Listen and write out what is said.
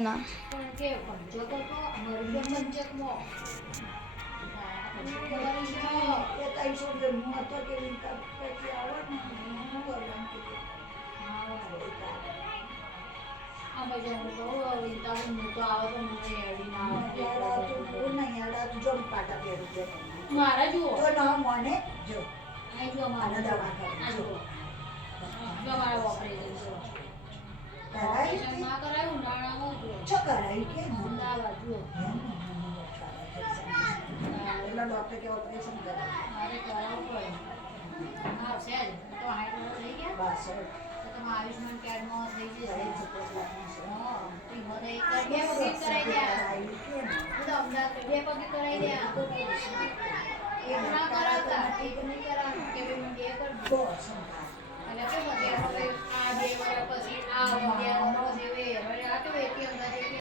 ના પણ કે પંચો તો અમારું પંચકમાં એ તાઈ છોડે હું હતો કે પછી આવો ને હું બોલવાનું કીધું આ બાજુ હું કહું વિંતાનું હું તો આવે તો મને એડી ના આવે જો પાટા પહેરું છે મારા જુઓ જો ના મને જો આ જુઓ આના મારા દવા આ કરે જુઓ જો મારા ઓપરેશન જુઓ કરાઈ ઓપરેશન ના કરાયું ઉનાળામાં જુઓ છો કરાઈ કે અમદાવાદ જુઓ પેલા ડોક્ટર કે ઓપરેશન કરે મારે કરાવવું પડે હા છે જ તો હાઈટ વર્ષ થઈ ગયા બસ તો તમે આયુષ્માન કાર્ડમાં થઈ જશે હા તો મને એક બે પગી કરાવી દે હું તો અમદાવાદ બે પગી કરાવી દે એક ના કરાવતા એક નહીં કરાવવાનું કે ભાઈ મને બે કરી દો એટલે શું બધે હવે આ બે વર્ષ પછી આ બે વર્ષ એવે હવે આ કેવું એટીએમ